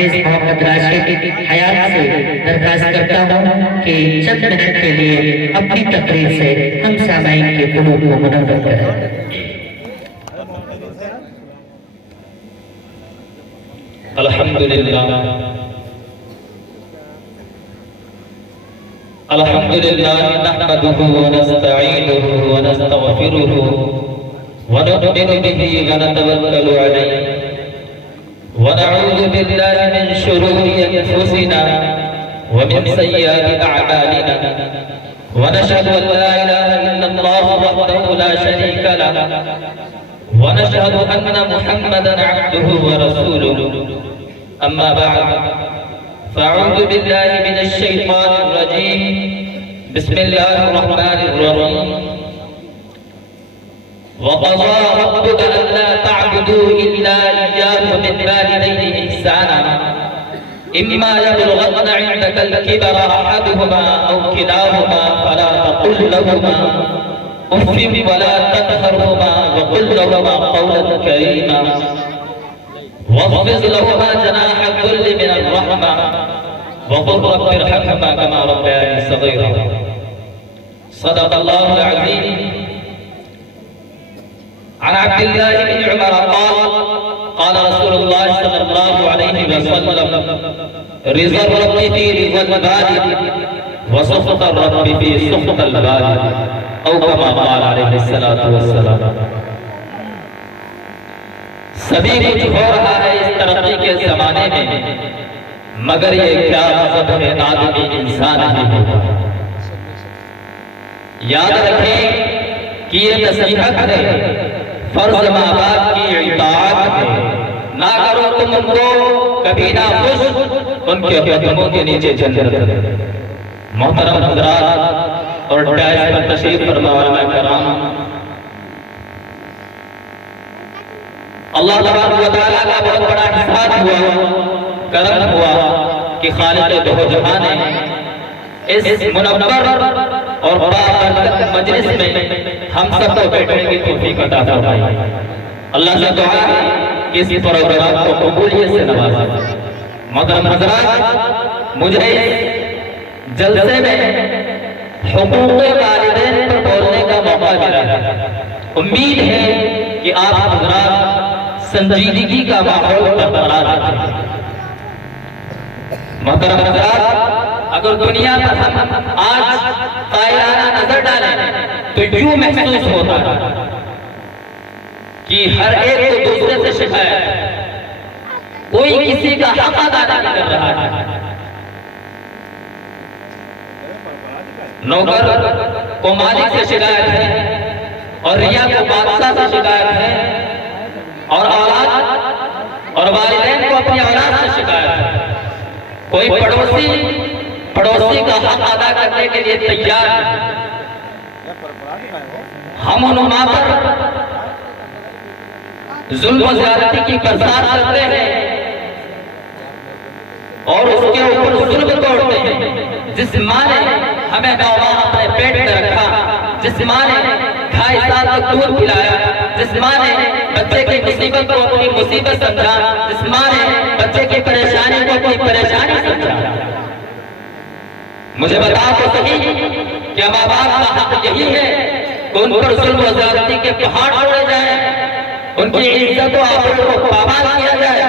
حافظ محمد راشد حیات سے درخواست کرتا ہوں کہ چند منٹ کے لیے اپنی تقریر سے ہم سامعین کے قلوب کو منور کریں۔ الحمدللہ نحمده ونستعینه ونستغفره ونؤمن به ونتوکل علیہ ونعوذ باللہ من شرور انفسنا ومن سیئات اعمالنا ونشهد ان لا الہ الا اللہ وحده لا شریک له ونشهد ان محمدا عبده ورسوله اما بعد فاعوذ باللہ من الشیطان الرجیم بسم اللہ الرحمن الرحیم وقضى ربك ألا تعبدوا إلا إياه وبالوالدين إحسانا إما يبلغن عندك الكبر أحدهما أو كلاهما فلا تقل لهما أف ولا تنهرهما وقل لهما قولا كريما واخفض لهما جناح الذل من الرحمة وقل رب ارحمهما كما ربياني صغيرا صدق الله العظيم عن عبد الله بن عمر قال رسول الله صلى الله عليه وسلم رضا الرب في رضا الوالد وسخط الرب في سخط الوالد او كما قال عليه الصلاة والسلام۔ سبھی کچھ ہو رہا ہے اس ترقی کے زمانے میں، مگر یہ کیا مذہب ہے آدمی انسان ہی ہوگا۔ یاد رکھیں کہ یہ نصیحت ہے، فرض ماں باپ کی اطاعت ہے، نہ کرو تم ان کو کبھی نہ خوش ان کے قدموں کے نیچے جنت ہے۔ محترم حضرات اور ڈائس پر تشریف فرما علماء کرام، اللہ تبارک و تعالیٰ کا بہت بڑا احسان ہوا، کرم ہوا کہ خالق دو جہان نے اس منور اور بابرکت مجلس میں ہم سب کو بیٹھنے کی توفیق عطا فرمائی۔ اللہ سے دعا ہے کہ اس پروگرام کو قبولیت سے نوازے۔ محترم حضرات، مجھے اس جلسے میں حقوق والدین پر بولنے کا موقع ملا ہے۔ امید ہے کہ آپ حضرات سنجیدگی کا ماحول برقرار رکھیں۔ محترم حضرات، اگر دنیا پر ہم آج قائلانہ نظر ڈالیں تو یوں محسوس ہوتا ہے کہ ہر ایک کو دوسرے سے شکایت ہے، کوئی کسی کا حق ادا نہیں کر رہا ہے۔ نوکر کو مالک سے شکایت ہے اور رعیہ کو بادشاہ سے شکایت ہے، اور اولاد اور والدین کو اپنی اولاد سے شکایت ہے۔ کوئی پڑوسی کا حق ادا کرنے کے لیے تیار ہے۔ ہم ان ماں پر ظلم و زیادتی کی برسات کرتے ہیں اور اس کے اوپر ظلم توڑتے ہیں۔ جس ماں نے ہمیں نو ماہ اپنے پیٹ میں رکھا، جس ماں نے 2.5 سال تک دودھ پلایا، جس ماں نے بچے کی مصیبت کو اپنی مصیبت سمجھا، جس ماں نے بچے کی پریشانی کو اپنی پریشانی سمجھا، مجھے بتا تو صحیح کہ ماں باپ کا حق یہی ہے کہ ان پر ظلم و زیادتی کے پہاڑ توڑے جائیں، ان کی عزت و آبرو کو پامال کیا جائے؟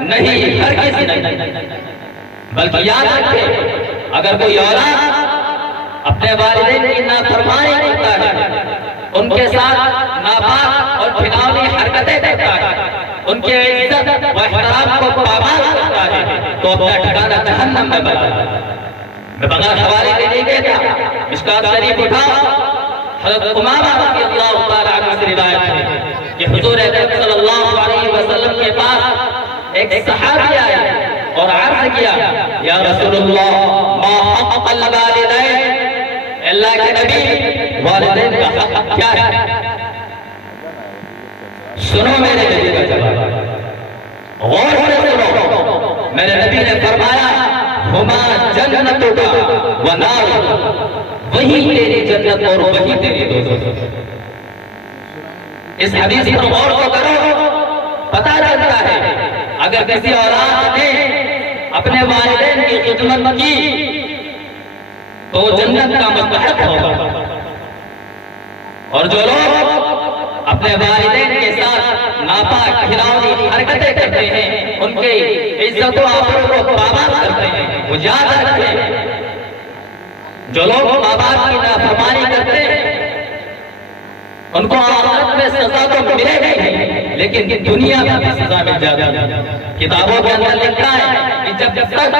نہیں، ہر کسی نہیں۔ بلکہ یاد رکھیں، اگر کوئی اولاد اپنے والدین کی نافرمانی کرتا ہے، ان کے ساتھ ناپاک اور گھناؤنی حرکتیں کرتا ہے، ان کے عزت و احترام کو پامال کرتا ہے، تو اپنا ٹھکانہ جہنم میں بنا۔ میں بغیر حوالے کے نہیں کہتا، مشکات شریف اٹھا، حضرت امامہ رضی اللہ تعالیٰ عنہ سے روایت ہے کہ حضور اکرم صلی اللہ علیہ وسلم کے پاس ایک صحابی آئے اور عرض کیا، یا رسول اللہ ما حق الوالدین، اللہ کے نبی والدین کا حق کیا ہے؟ سنو میرے نبی کا جواب، غور سے سنو۔ میرے نبی نے فرمایا، ہما جنتک و نار، وہی تیری جنت اور وہی تیری دوزخ۔ اس حدیث پر غور کرو، پتہ چلتا ہے اگر کسی اولاد نے اپنے والدین کی خدمت کی تو جنت کا مستحق ہوگا، اور جو لوگ اپنے والدین کے ساتھ ناپاک گھناؤنی حرکتیں کرتے ہیں، ان کی عزت و آبرو کو پامال کرتے ہیں، وہ یاد رکھیں جو لوگ ماں باپ کی نافرمانی کرتے ہیں ان کو آخرت میں سزا تو ملے گی، لیکن دنیا میں بھی سزا مل جاتی ہے۔ کتابوں کے اندر لکھا ہے کہ جب تک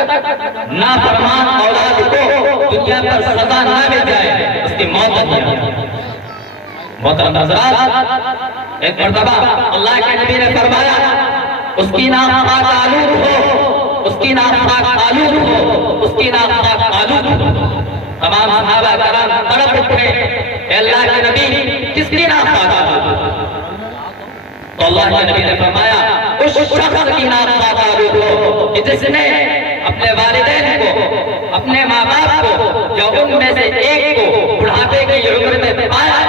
نافرمان اولاد کو دنیا پر سزا نہ مل جائے اس کی موت نہیں آتی۔ محترم حضرات، ایک مرتبہ اللہ کے نبی نے فرمایا اس کی نام پاک آلود ہو، اس کی نام پاک آلود ہو، اس کی نام پاک آلود ہو۔ تمام صحابہ کرام تڑپ اٹھے، اے اللہ کے نبی کس کی نام پاک آلود ہو؟ تو اللہ کے نبی نے فرمایا اس شخص کی نام پاک آلود ہو کہ جس نے اپنے والدین کو، اپنے ماں باپ کو یا ان میں سے ایک کو بڑھاپے کی عمر میں پایا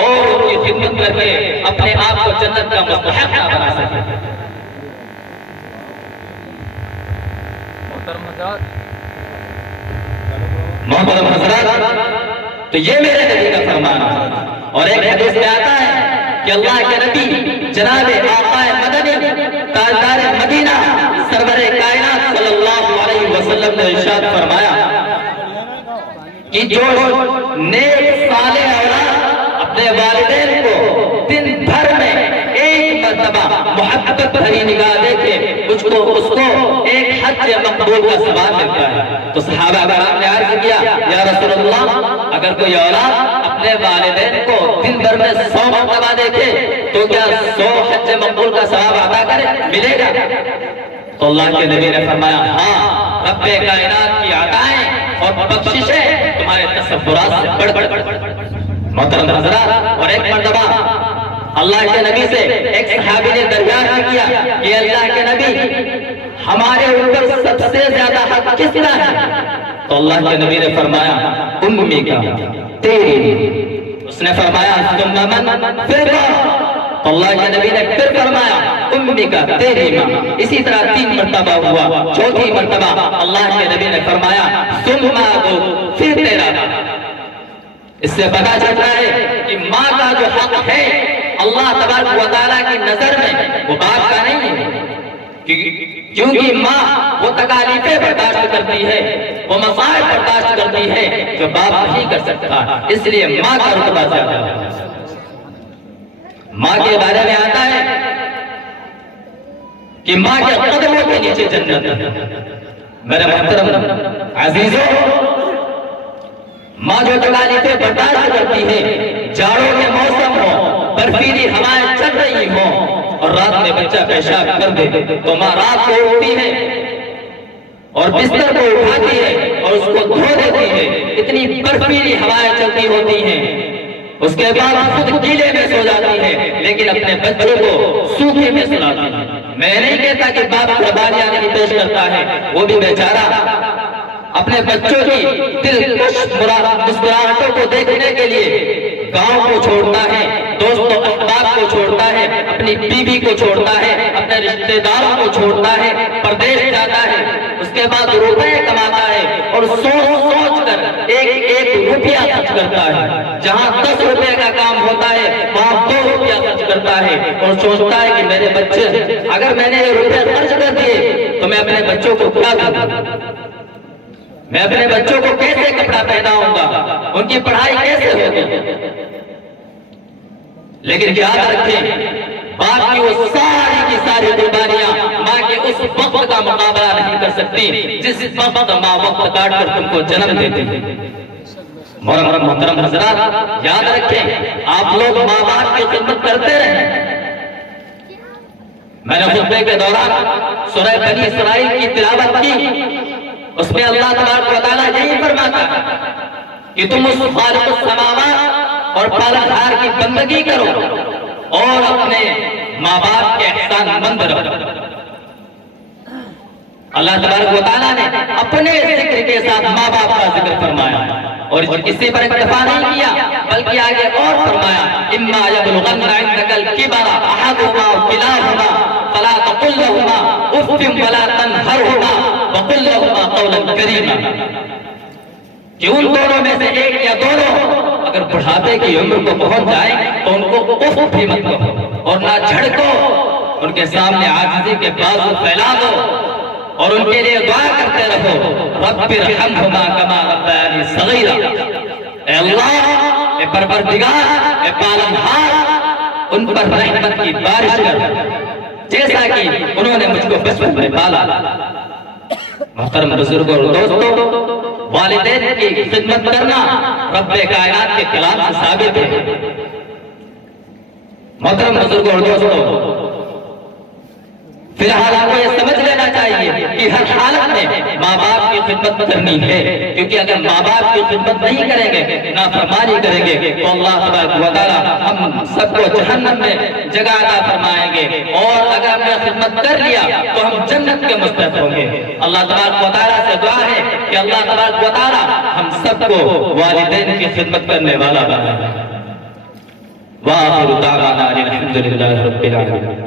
اور ان کی خدمت کر کے اپنے آپ کو جنت کا مستحق نہ بنا سکے۔ محترم حضرات، تو یہ میرے نبی کا فرمان ہے۔ اور ایک حدیث میں آتا ہے کہ اللہ کے نبی جناب آقا مدنی تاجدار مدینہ سرور کائنات صلی اللہ علیہ وسلم نے ارشاد فرمایا کہ جو نیک صالح اولاد اپنے والدین کو دن بھر میں ایک مرتبہ محبت بھری نگاہ دیکھے اس کو ایک حج مقبول کا ثواب ملتا ہے۔ تو صحابہ کرام نے عرض کیا یا رسول اللہ، اگر کوئی اولاد اپنے والدین کو دن بھر میں 100 مرتبہ دیکھے تو کیا 100 حج مقبول کا ثواب عطا کرے ملے گا؟ تو اللہ کے نبی نے فرمایا ہاں، رب کائنات کی عطائیں اور بخششیں تمہارے تصورات سے بڑھ۔ محترم حضرات، اور ایک مرتبہ اللہ کے نبی سے ایک صحابی نے دریافت کیا کہ اللہ کے نبی ہمارے اوپر سب سے زیادہ حق کس کا ہے؟ تو اللہ کے نبی نے فرمایا امی کا، تیری۔ اس نے فرمایا ثم من، پھر تو اللہ کے نبی نے پھر فرمایا امی کا، تیری ماں۔ اسی طرح 3 مرتبہ ہوا، چوتھی مرتبہ اللہ کے نبی نے فرمایا ثم ابو، پھر تیرا۔ اس سے پتا چلتا ہے کہ ماں کا جو حق ہے اللہ تبارک و تعالیٰ کی نظر میں وہ باپ کا نہیں ہے، کیونکہ ماں وہ تکالیفیں برداشت کرتی ہے، وہ مصائب برداشت کرتی ہے جو باپ نہیں کر سکتا، اس لیے ماں کا رتبہ زیادہ ہے۔ ماں کے بارے میں آتا ہے کہ ماں کے قدموں کے نیچے جنت ہے۔ میرے محترم عزیزوں، ماں جو تکالیفیں برداشت کرتی ہے، جاڑوں کے موسم ہو، برفیلی ہوائیں چل رہی ہوں اور رات میں بچہ پیشاب کر دے تو ماں رات کو اٹھتی ہے اور بستر کو اٹھاتی ہے اور اس کو دھو دیتی ہے۔ اتنی برفیلی ہوائیں چلتی ہوتی ہیں، اس کے بعد خود گیلے میں سو جاتی ہے لیکن اپنے بچوں کو سوکھے میں سلاتی ہے۔ میں نہیں کہتا کہ باپ قربانیاں نہیں پیش کرتا ہے، وہ بھی بیچارہ اپنے بچوں کی دلکش مسکراہٹوں کو دیکھنے کے لیے گاؤں کو چھوڑتا ہے، دوست و احباب کو چھوڑتا ہے، اپنی بیوی کو چھوڑتا ہے، اپنے رشتہ داروں کو چھوڑتا ہے، پردیش جاتا ہے، اس کے بعد روپے کماتا ہے اور سوچ کر ایک روپیہ خرچ کرتا ہے۔ جہاں 10 روپے کا کام ہوتا ہے وہاں 2 روپیہ خرچ کرتا ہے اور سوچتا ہے کہ میرے بچے، اگر میں نے یہ روپے خرچ کر دیے تو میں اپنے بچوں کو کیا دوں، میں اپنے بچوں کو کیسے کپڑا پہناؤں گا، ان کی پڑھائی کیسے ہوگی۔ لیکن یاد رکھیں باپ کی وہ ساری کی ساری قربانیاں ماں کے اس وقت کا مقابلہ نہیں کر سکتی جس وقت ماں وقت کاٹ کر تم کو جنم دیتی ہے۔ محترم حضرات، یاد رکھیں آپ لوگ ماں باپ کی خدمت کرتے رہیں۔ میں نے خطبے کے دوران سورہ بنی اسرائیل کی تلاوت کی، اس میں اللہ تبارک و تعالیٰ یہی فرماتا ہے کہ تم اس خالق السماوات اور پالنہار کی بندگی کرو اور اپنے ماں باپ کے احسان مند رہو۔ اللہ تبارک و تعالیٰ نے اپنے ذکر کے ساتھ ماں باپ کا ذکر فرمایا اور کسی پر اکتفا نہیں کیا بلکہ آگے اور فرمایا اما یبلغن عندک الکبر احدہما او کلاہما فلا تقل لهما اف ولا تنهرهما وقل لهما قولا کریما کہ ان دونوں میں سے ایک یا دونوں اگر بڑھاپے کی عمر کو پہنچ جائیں تو ان کو اف بھی مت کہو اور نہ جھڑکو، ان کے سامنے عاجزی کے بازو پھیلا دو اور ان کے لیے دعا کرتے رہو، رب ارحمہما کما ربیانی صغیرا، اے اللہ، اے پروردگار، اے پالنہار، ان پر رحمت کی بارش کر جیسا کہ انہوں نے مجھ کو بچپن میں پالا۔ محترم بزرگوں اور دوستوں، والدین کی خدمت کرنا رب کائنات کے کلام سے ثابت ہے۔ محترم بزرگوں اور دوستوں، فی الحال آپ کو یہ سمجھ لینا چاہیے کہ ہر حالت میں ماں باپ کی خدمت کرنی ہے، کیونکہ اگر ماں باپ کی خدمت نہیں کریں گے، نافرمانی کریں گے، تو اللہ تبارک و تعالی ہم سب کو جہنم میں جگہ عطا فرمائیں گے، اور اگر ہم نے خدمت کر لیا تو ہم جنت کے مستحق ہوں گے۔ اللہ تبارک و تعالی سے دعا ہے کہ اللہ تبارک و تعالی ہم سب کو والدین کی خدمت کرنے والا بنائے۔ وآخر دعوانا الحمد للہ رب العالمین۔